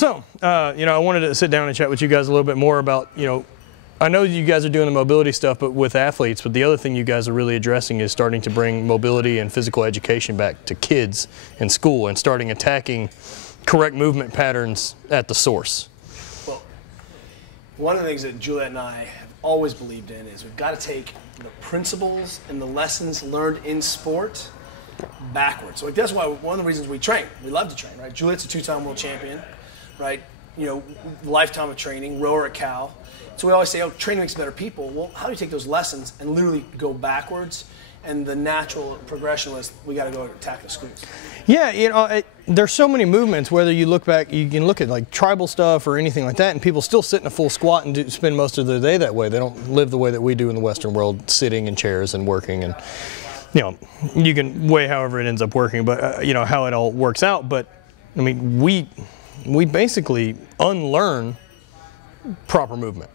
So, you know, I wanted to sit down and chat with you guys a little bit more about, you know, I know you guys are doing the mobility stuff, but with athletes, but the other thing you guys are really addressing is starting to bring mobility and physical education back to kids in school and starting attacking correct movement patterns at the source. Well, one of the things that Juliet and I have always believed in is we've got to take the principles and the lessons learned in sport backwards. So that's why one of the reasons we train. We love to train, right? Juliet's a 2-time world champion, right? You know, lifetime of training, rower at Cal. So we always say, oh, training makes better people. Well, how do you take those lessons and literally go backwards? And the natural progression was we got to go attack the schools. Yeah, you know, there's so many movements, whether you look back, you can look at like tribal stuff or anything like that, and people still sit in a full squat and spend most of their day that way. They don't live the way that we do in the Western world, sitting in chairs and working. And, you know, you can weigh however it ends up working, but, you know, how it all works out. But, I mean, we basically unlearn proper movement.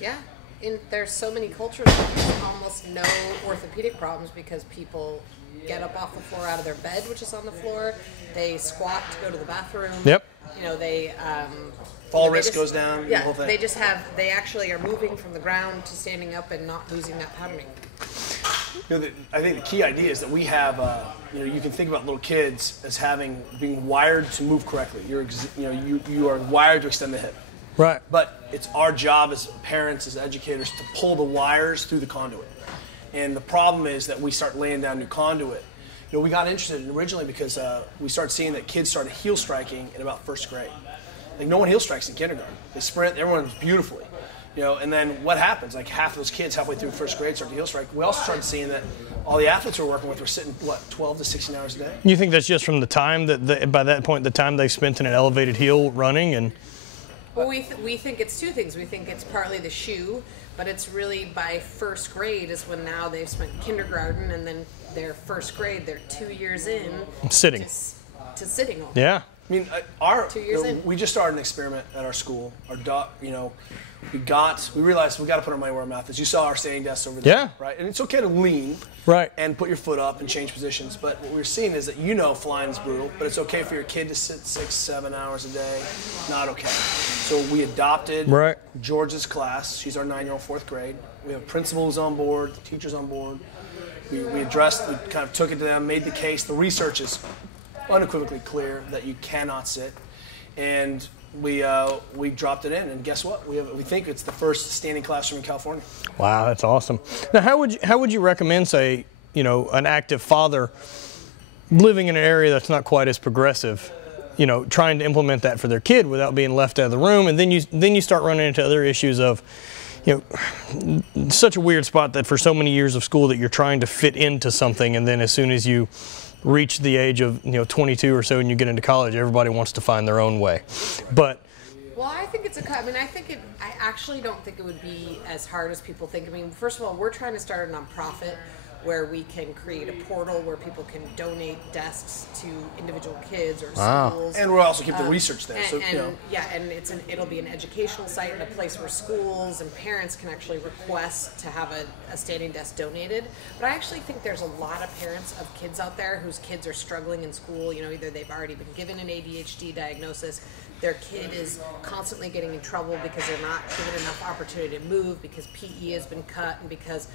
Yeah, there's so many cultures where there's almost no orthopedic problems because people get up off the floor out of their bed, which is on the floor. They squat to go to the bathroom. Yep. You know, they fall risk goes down. Yeah, the whole thing. they actually are moving from the ground to standing up and not losing that patterning. You know, I think the key idea is that we have, you know, you can think about little kids as being wired to move correctly. You are wired to extend the hip. Right. But it's our job as parents, as educators, to pull the wires through the conduit. And the problem is that we start laying down new conduit. You know, we got interested originally because we started seeing that kids started heel striking in about first grade. Like no one heel strikes in kindergarten. They sprint, everyone moves beautifully. You know, and then what happens? Like half of those kids halfway through first grade start to heel strike. We also started seeing that all the athletes we're working with were sitting, 12 to 16 hours a day. You think that's just from the time that by that point, the time they've spent in an elevated heel running and... Well, we think it's two things. We think it's partly the shoe, but it's really by first grade is when now they've spent kindergarten and then their first grade, they're 2 years in. Sitting. To sitting all day. Yeah. I mean, 2 years in. We just started an experiment at our school. You know, we realized we got to put our money where our mouth is. You saw our standing desks over there, yeah. Right? And it's okay to lean, right, and put your foot up and change positions. But what we're seeing is that flying is brutal, but it's okay for your kid to sit 6-7 hours a day. Not okay. So we adopted George's class. She's our 9-year-old, 4th grade. We have principals on board, teachers on board. We kind of took it to them, made the case. The research is unequivocally clear that you cannot sit, and we dropped it in, and guess what? We think it's the first standing classroom in California. Wow, that's awesome. Now, how would you recommend, say, you know, an active father living in an area that's not quite as progressive, you know, trying to implement that for their kid without being left out of the room, and then you start running into other issues of, you know, such a weird spot that for so many years of school that you're trying to fit into something, and then as soon as you reach the age of 22 or so and you get into college, everybody wants to find their own way. But well, I think I actually don't think it would be as hard as people think. I mean, first of all, we're trying to start a nonprofit where we can create a portal where people can donate desks to individual kids or schools. And we'll also keep the research there. And it'll be an educational site and a place where schools and parents can actually request to have a standing desk donated. But I actually think there's a lot of parents of kids out there whose kids are struggling in school. You know, either they've already been given an ADHD diagnosis, their kid is constantly getting in trouble because they're not given enough opportunity to move, because PE has been cut, and because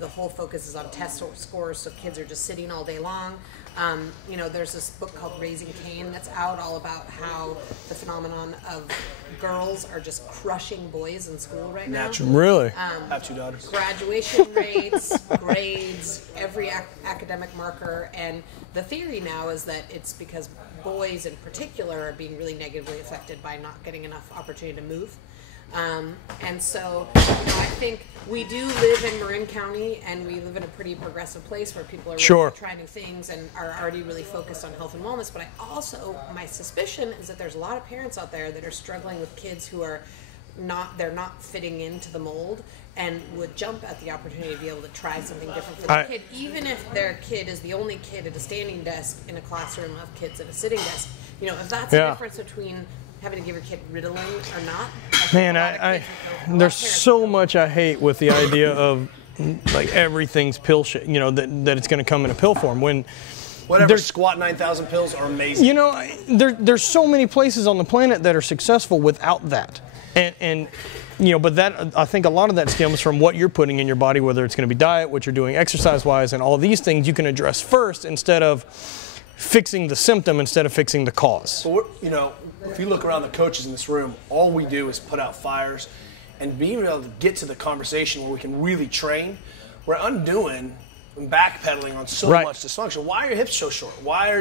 the whole focus is on test scores, so kids are just sitting all day long. You know, there's this book called Raising Cain that's out all about how the phenomenon of girls are just crushing boys in school right now. Really? I have 2 daughters. Graduation rates, grades, every academic marker, and the theory now is that it's because boys in particular are being really negatively affected by not getting enough opportunity to move. And so, you know, I think we do live in Marin County, and we live in a pretty progressive place where people are really trying new things and are already really focused on health and wellness. But my suspicion is that there's a lot of parents out there that are struggling with kids who are they're not fitting into the mold, and would jump at the opportunity to be able to try something different for their kid, even if their kid is the only kid at a standing desk in a classroom of kids at a sitting desk. You know, if that's the difference between having to give your kid Ritalin or not. Man, there's so much I hate with the idea of like everything's pill shit, you know, that it's going to come in a pill form. When Whatever, squat 9,000 pills are amazing. You know, there's so many places on the planet that are successful without that. And you know, but that, I think a lot of that stems from what you're putting in your body, whether it's going to be diet, what you're doing exercise-wise, and all these things you can address first instead of fixing the symptom instead of fixing the cause. Well, you know, if you look around the coaches in this room, all we do is put out fires, and being able to get to the conversation where we can really train, we're undoing and backpedaling on so much dysfunction. Why are your hips so short? Why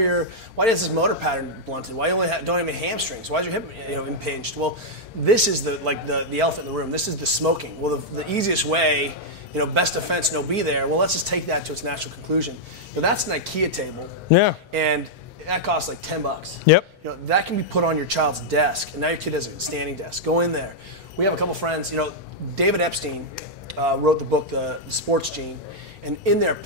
does this motor pattern blunted? Why don't you have any hamstrings? Why is your hip impinged? Well, this is the elephant in the room. This is the smoking. Well, the easiest way, best defense, no be there. Well, let's just take that to its natural conclusion. But that's an IKEA table. Yeah. And that costs like $10. Yep. That can be put on your child's desk, and now your kid has a standing desk. Go in there. We have a couple friends. David Epstein wrote the book, The Sports Gene, and in there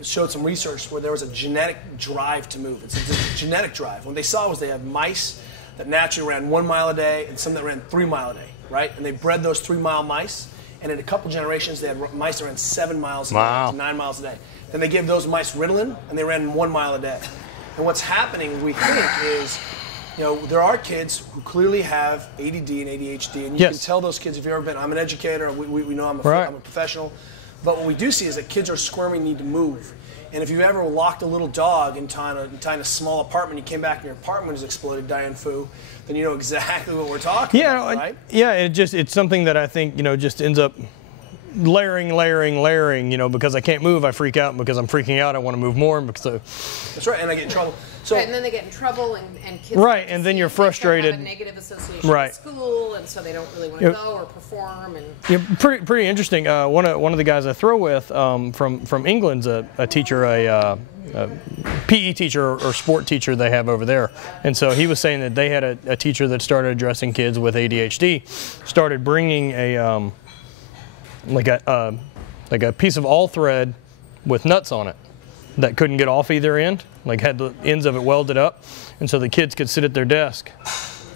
showed some research where there was a genetic drive to move. It's a genetic drive. What they saw was they had mice that naturally ran 1 mile a day and some that ran 3 miles a day, right? And they bred those 3-mile mice, and in a couple generations they had mice that ran 7 miles a day to 9 miles a day. Then they gave those mice Ritalin, and they ran 1 mile a day. And what's happening, we think, is there are kids who clearly have ADD and ADHD, and you can tell those kids, if you've ever been, I'm an educator, we know I'm a professional, but what we do see is that kids are squirming, need to move. And if you ever locked a little dog in a small apartment, you came back and your apartment was exploded, Diane Fu, then you know exactly what we're talking about, right? Yeah, it's something that I think, just ends up layering, because I can't move, I freak out, and because I'm freaking out, I want to move more. That's right, and I get in trouble. And then they get in trouble, and kids and then you're frustrated. Have a negative association with school, and so they don't really want to go or perform. And pretty interesting. One of the guys I throw with from England's a teacher, a PE teacher or sport teacher they have over there, and so he was saying that they had a teacher that started addressing kids with ADHD, started bringing a like a piece of all thread with nuts on it that couldn't get off either end, like had the ends of it welded up, and so the kids could sit at their desk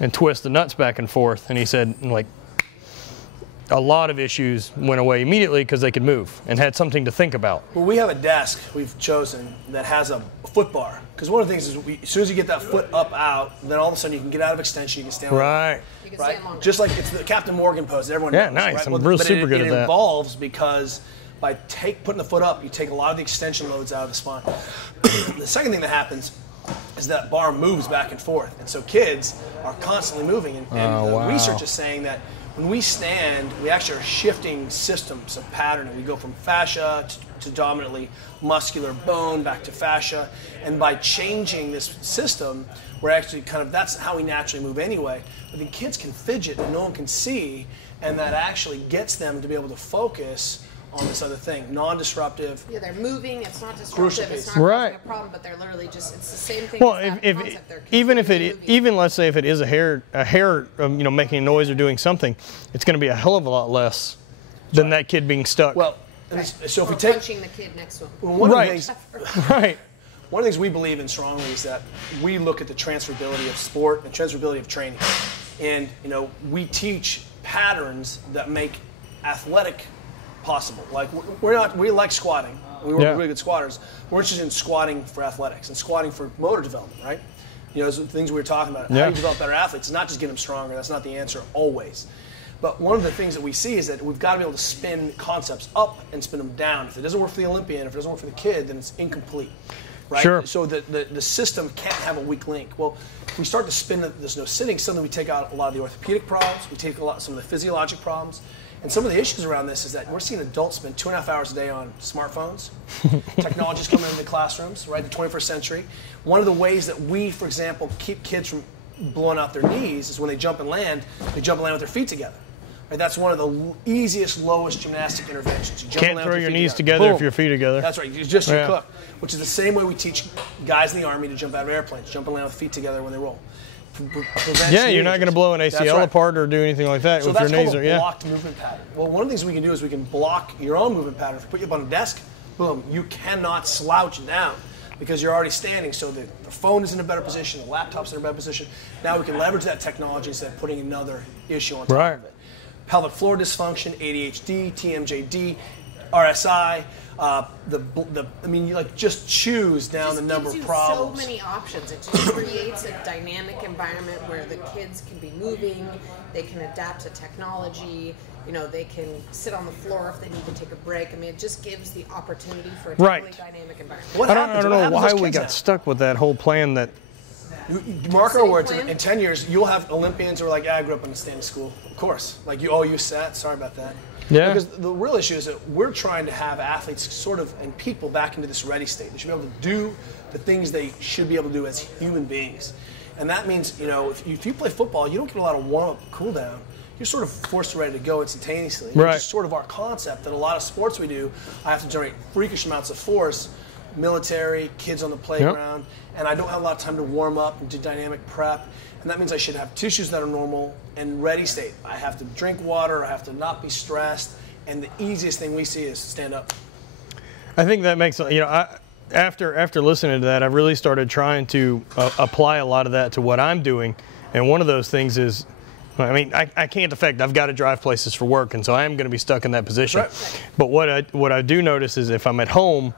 and twist the nuts back and forth. And he said, like, a lot of issues went away immediately because they could move and had something to think about. Well, we have a desk we've chosen that has a foot bar, because one of the things is as soon as you get that foot up out, then all of a sudden you can get out of extension, you can stand right. You can stand longer. Just like it's the Captain Morgan pose that everyone knows. Nice. Right? I'm real super good at that. It involves because by putting the foot up, you take a lot of the extension loads out of the spine. The second thing that happens is that bar moves back and forth, and so kids are constantly moving. And the research is saying that when we stand, we actually are shifting systems of patterning. We go from fascia to dominantly muscular bone back to fascia, and by changing this system, we're actually that's how we naturally move anyway. But then kids can fidget and no one can see, and that actually gets them to be able to focus on this other thing, non-disruptive. Yeah, they're moving. It's not disruptive. It's not causing a problem, but they're literally just. It's the same thing. Well, as that concept. They're even let's say if it is a hair, making a noise or doing something, it's going to be a hell of a lot less than that kid being stuck. Well, so if we take punching the kid next to him. Well, one of the things we believe in strongly is that we look at the transferability of sport and transferability of training, and we teach patterns that make athletic possible. Like we like squatting. We were really good squatters. We're interested in squatting for athletics and squatting for motor development, right? Those are the things we were talking about. How you develop better athletes. It's not just get them stronger. That's not the answer always. But one of the things that we see is that we've got to be able to spin concepts up and spin them down. If it doesn't work for the Olympian, if it doesn't work for the kid, then it's incomplete. Right? Sure. So the system can't have a weak link. Well, if we start to spin there's no sitting, suddenly we take out a lot of the orthopedic problems, we take some of the physiologic problems. And some of the issues around this is that we're seeing adults spend 2.5 hours a day on smartphones. Technology's coming into the classrooms, right? The 21st century. One of the ways that we, for example, keep kids from blowing out their knees is when they jump and land with their feet together. Right? That's one of the easiest, lowest gymnastic interventions. You can't throw your knees together if your feet are together. That's right. You just cook, which is the same way we teach guys in the Army to jump out of airplanes, jump and land with feet together when they roll. You're not going to blow an ACL apart or do anything like that so with your knees. So that's called a blocked movement pattern. Well, one of the things we can do is we can block your own movement pattern. If we put you up on a desk, boom, you cannot slouch down because you're already standing. So the phone is in a better position, the laptop's in a better position. Now we can leverage that technology instead of putting another issue on top of it. Pelvic floor dysfunction, ADHD, TMJD, RSI, I mean, you like just choose down the number of problems. So many options. It just creates a dynamic environment where the kids can be moving, they can adapt to technology, you know, they can sit on the floor if they need to take a break. I mean, it just gives the opportunity for a totally dynamic environment. I don't know why we got stuck with that whole plan that. Mark our words, in 10 years, you'll have Olympians who are like, I grew up in a standing school. Of course. Like, you sat. Sorry about that. Yeah. Because the real issue is that we're trying to have athletes sort of, and people back into this ready state. They should be able to do the things they should be able to do as human beings. And that means, you know, if you play football, you don't get a lot of warm-up, cool-down. You're sort of forced ready to go instantaneously. Right. Which is sort of our concept that a lot of sports we do, I have to generate freakish amounts of force, military, kids on the playground, and I don't have a lot of time to warm up and do dynamic prep. And that means I should have tissues that are normal and ready state. I have to drink water, I have to not be stressed, and the easiest thing we see is stand up. I think that makes, you know, after listening to that, I've really started trying to apply a lot of that to what I'm doing. And one of those things is, I mean, I can't affect, I've got to drive places for work, and so I am going to be stuck in that position. Right. But what I do notice is if I'm at home,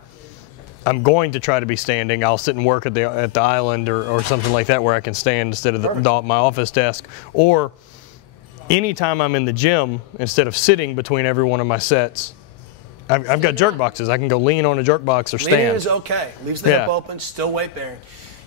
I'm going to try to be standing. I'll sit and work at the island or something like that where I can stand instead of my office desk. Or anytime I'm in the gym, instead of sitting between every one of my sets, I've got jerk boxes. I can go lean on a jerk box or stand. Leaning is okay. Leaves the hip open, still weight bearing.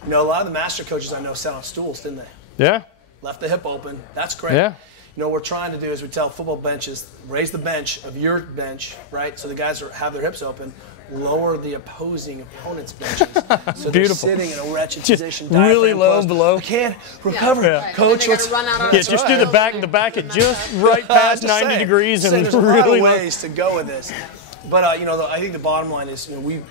You know, a lot of the master coaches I know sat on stools, didn't they? Yeah. Left the hip open. That's great. Yeah. You know, what we're trying to do is we tell football benches, raise the bench of your bench, right? So the guys have their hips open. Lower the opposing opponent's benches. So they're sitting in a wretched position. Really low below. I can't recover. Yeah, Coach, let's run out just do the back at just right past 90 degrees. And there's a lot of ways to go with this. But, you know, I think the bottom line is, you know,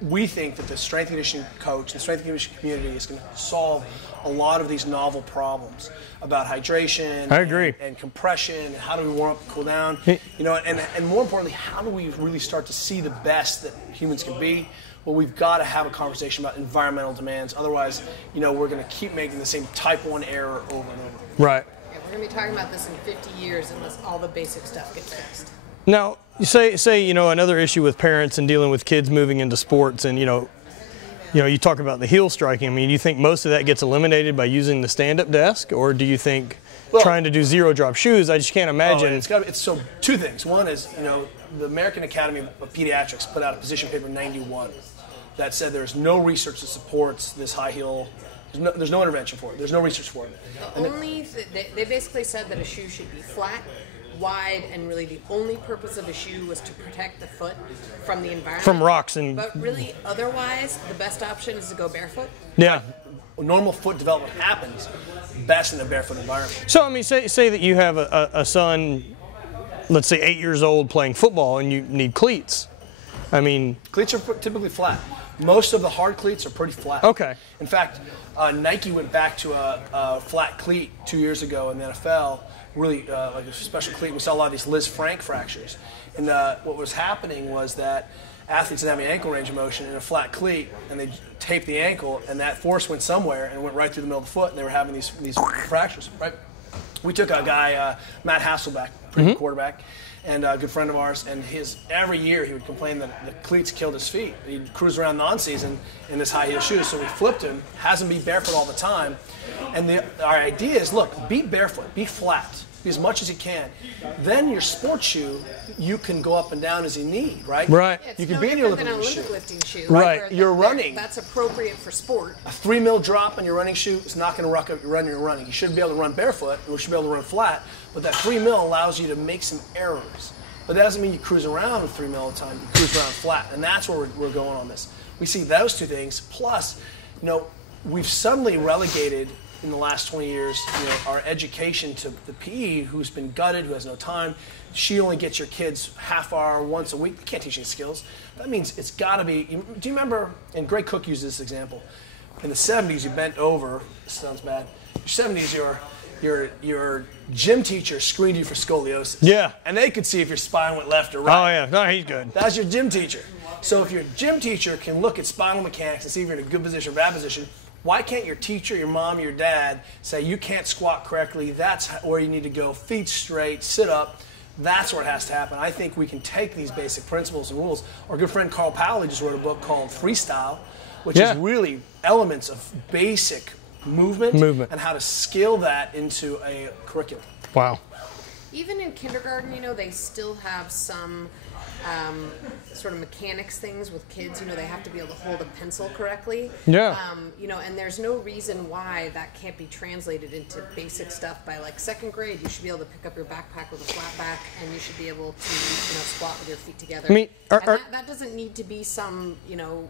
we think that the strength and conditioning coach, the strength and conditioning community is going to solve a lot of these novel problems about hydration. I agree. And compression, and how do we warm up and cool down. You know, and more importantly, how do we really start to see the best that humans can be? Well, we've got to have a conversation about environmental demands. Otherwise, you know, we're going to keep making the same type 1 error over and over. Right. Yeah, we're going to be talking about this in 50 years unless all the basic stuff gets fixed. Now, you say you know, another issue with parents and dealing with kids moving into sports, and you know, you talk about the heel striking. I mean, do you think most of that gets eliminated by using the stand-up desk, or do you think trying to do zero drop shoes? I just can't imagine. It's so two things. One is, you know, the American Academy of Pediatrics put out a position paper in '91 that said there's no research that supports this high heel. There's no intervention for it. There's no research for it. They basically said that a shoe should be flat, wide, and really the only purpose of a shoe was to protect the foot from the environment. From rocks and... But really, otherwise, the best option is to go barefoot. Yeah. Normal foot development happens best in a barefoot environment. So, I mean, say that you have a son, let's say 8 years old, playing football, and you need cleats. I mean... Cleats are typically flat. Most of the hard cleats are pretty flat. Okay. In fact, Nike went back to a flat cleat 2 years ago in the NFL, really like a special cleat. We saw a lot of these Liz Frank fractures. And what was happening was that athletes didn't have any ankle range of motion in a flat cleat, and they taped the ankle, and that force went somewhere and went right through the middle of the foot, and they were having these fractures, right? We took a guy, Matt Hasselbeck, pretty good quarterback, and a good friend of ours, and every year he would complain that the cleats killed his feet. He'd cruise around non-season in his high heel shoes, so we flipped him, has him be barefoot all the time. And our idea is, look, be barefoot, be flat, be as much as you can. Then your sports shoe, you can go up and down as you need, right? Right. Yeah, you can be in your Olympic lifting shoe. Right. You're running. That's appropriate for sport. A 3 mil drop on your running shoe is not going to rock up your running. You should be able to run barefoot, or you should be able to run flat, but that 3 mil allows you to make some errors. But that doesn't mean you cruise around with 3 mil all the time. You cruise around flat, and that's where we're going on this. We see those two things, plus, you know, we've suddenly relegated in the last 20 years, you know, our education to the PE, who's been gutted, who has no time. She only gets your kids half hour once a week. You can't teach any skills. That means it's got to be. Do you remember? And Greg Cook used this example. In the 70s, you bent over. This sounds bad. In the 70s, your gym teacher screened you for scoliosis. Yeah. And they could see if your spine went left or right. Oh yeah, no, he's good. That's your gym teacher. So if your gym teacher can look at spinal mechanics and see if you're in a good position or bad position, why can't your teacher, your mom, your dad say you can't squat correctly? That's where you need to go. Feet straight, sit up, That's where it has to happen. I think we can take these basic principles and rules. Our good friend Carl Powley just wrote a book called Freestyle, which is really elements of basic movement and how to scale that into a curriculum. Wow. Even in kindergarten, you know, they still have some sort of mechanics things with kids. You know, they have to be able to hold a pencil correctly. Yeah. You know, and there's no reason why that can't be translated into basic stuff by like 2nd grade. You should be able to pick up your backpack with a flat back, and you should be able to, you know, squat with your feet together. I mean, that doesn't need to be some, you know,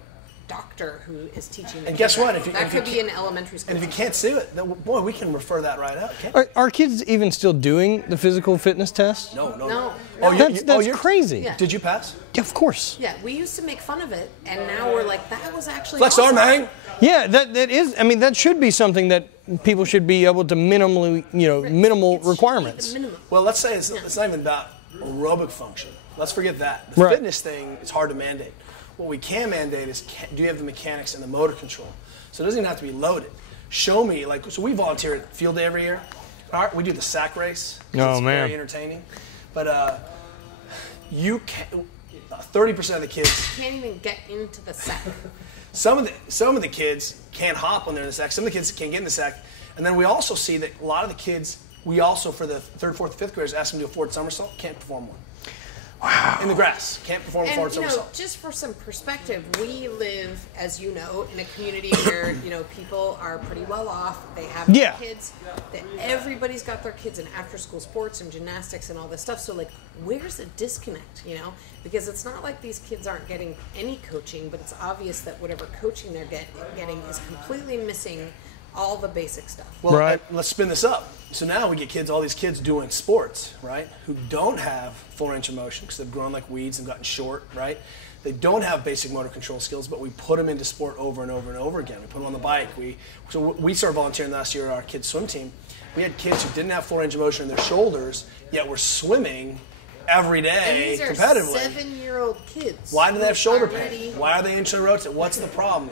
doctor who is teaching. And guess what? That could be in elementary school. And if you can't do it, then, boy, we can refer that right up. Are kids even still doing the physical fitness test? No. Oh, that's crazy. Yeah. Did you pass? Yeah, of course. Yeah, we used to make fun of it, and now we're like, that was actually flex awesome. arm, man. Yeah, that is. I mean, that should be something that people should be able to minimally, you know, minimal requirements. Well, let's say it's not even about aerobic function. Let's forget that. The fitness thing is hard to mandate. What we can mandate is, do you have the mechanics and the motor control? So it doesn't even have to be loaded. Show me, like, so we volunteer at field day every year. All right, we do the sack race. Oh, it's man. Very entertaining. But you can, 30% of the kids can't even get into the sack. Some of the kids can't hop when they're in the sack. Some of the kids can't get in the sack. And then we also see that a lot of the kids, we also, for the 3rd, 4th, 5th graders, ask them to do a forward somersault, can't perform one. Wow. In the grass, can't perform a forward somersault. Know, just for some perspective, we live, as you know, in a community where, you know, people are pretty well off. They have their kids. Everybody's got their kids in after-school sports and gymnastics and all this stuff. So, like, where's the disconnect, you know? Because it's not like these kids aren't getting any coaching, but it's obvious that whatever coaching they're getting is completely missing all the basic stuff. Well, let's spin this up. So now we get all these kids doing sports, right, who don't have full range of motion because they've grown like weeds and gotten short, right? They don't have basic motor control skills, but we put them into sport over and over and over again. We put them on the bike. So we started volunteering last year at our kids' swim team. We had kids who didn't have full range of motion in their shoulders, yet were swimming every day competitively. And these are 7-year-old kids. Why do they have shoulder pain? Why are they inching the rotate? What's the problem?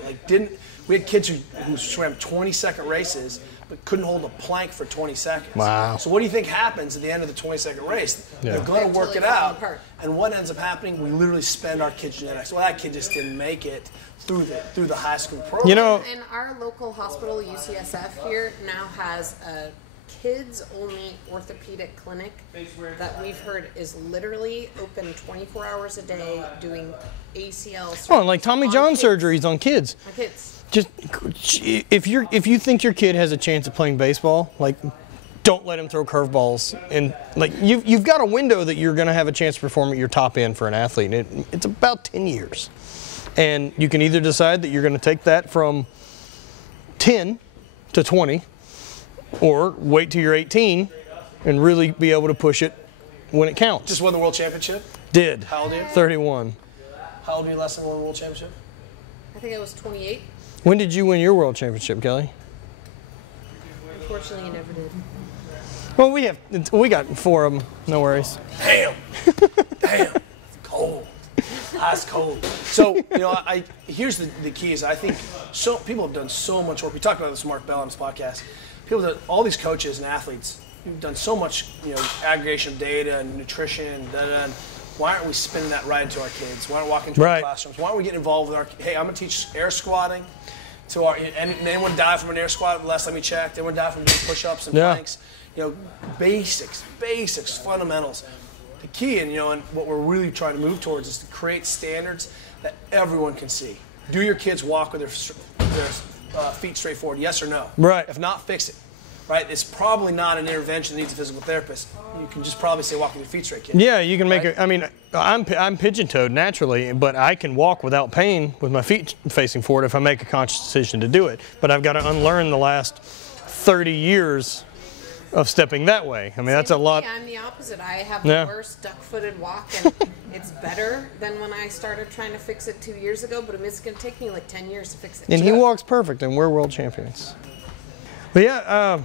We had kids who swam 20-second races but couldn't hold a plank for 20 seconds. Wow. So what do you think happens at the end of the 20-second race? They're going to work it out. And what ends up happening? We literally spend our kids' genetics. Well, that kid just didn't make it through the high school program. You know, and our local hospital, UCSF here, now has a kids-only orthopedic clinic that we've heard is literally open 24 hours a day doing ACL surgery. Oh, like Tommy John surgeries on kids. On kids. Just if you think your kid has a chance of playing baseball, like, don't let him throw curveballs. And like you've got a window that you're going to have a chance to perform at your top end for an athlete. And it's about 10 years, and you can either decide that you're going to take that from 10 to 20, or wait till you're 18 and really be able to push it when it counts. Just won the world championship? Did. How old are you? 31. How old were you last time you won the world championship? I think I was 28. When did you win your world championship, Kelly? Unfortunately, I never did. Well, we got 4 of them. No worries. Damn. Damn. Cold. Ice cold. So, you know, here's the key is I think people have done so much work. We talked about this with Mark Bell on his podcast. All these coaches and athletes who've done so much, you know, aggregation of data and nutrition and why aren't we spinning that right into our kids? Why aren't we walking into our classrooms? Why aren't we getting involved with hey, I'm going to teach air squatting to and anyone die from an air squat the last time we checked? Anyone die from doing push-ups and planks? You know, basics, fundamentals. The key, and you know, and what we're really trying to move towards is to create standards that everyone can see. Do your kids walk with their feet straight forward? Yes or no? Right. If not, fix it. Right? It's probably not an intervention that needs a physical therapist. You can just probably say walk with your feet straight, kid. Yeah, you can make it. I mean, I'm pigeon-toed naturally, but I can walk without pain with my feet facing forward if I make a conscious decision to do it. But I've got to unlearn the last 30 years of stepping that way. I mean, that's a lot. I'm the opposite. I have the worst duck-footed walk, and it's better than when I started trying to fix it 2 years ago, but it's going to take me like 10 years to fix it. And he walks perfect, and we're world champions. But yeah,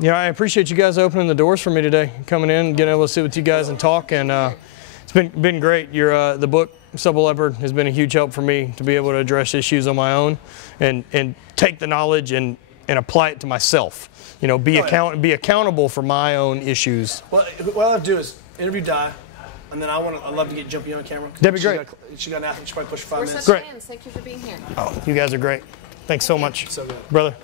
you know, I appreciate you guys opening the doors for me today, coming in, getting able to sit with you guys and talk, and it's been great. The book, Supple Leopard, has been a huge help for me to be able to address issues on my own and take the knowledge and and apply it to myself. You know, be accountable for my own issues. Well, what I'll have to do is interview Di, and then I'd love to get Jumpy on camera. That'd be great. She got an athlete. She probably push 5 minutes. We're such fans. Thank you for being here. Oh, you guys are great. Thanks so much, So good. brother.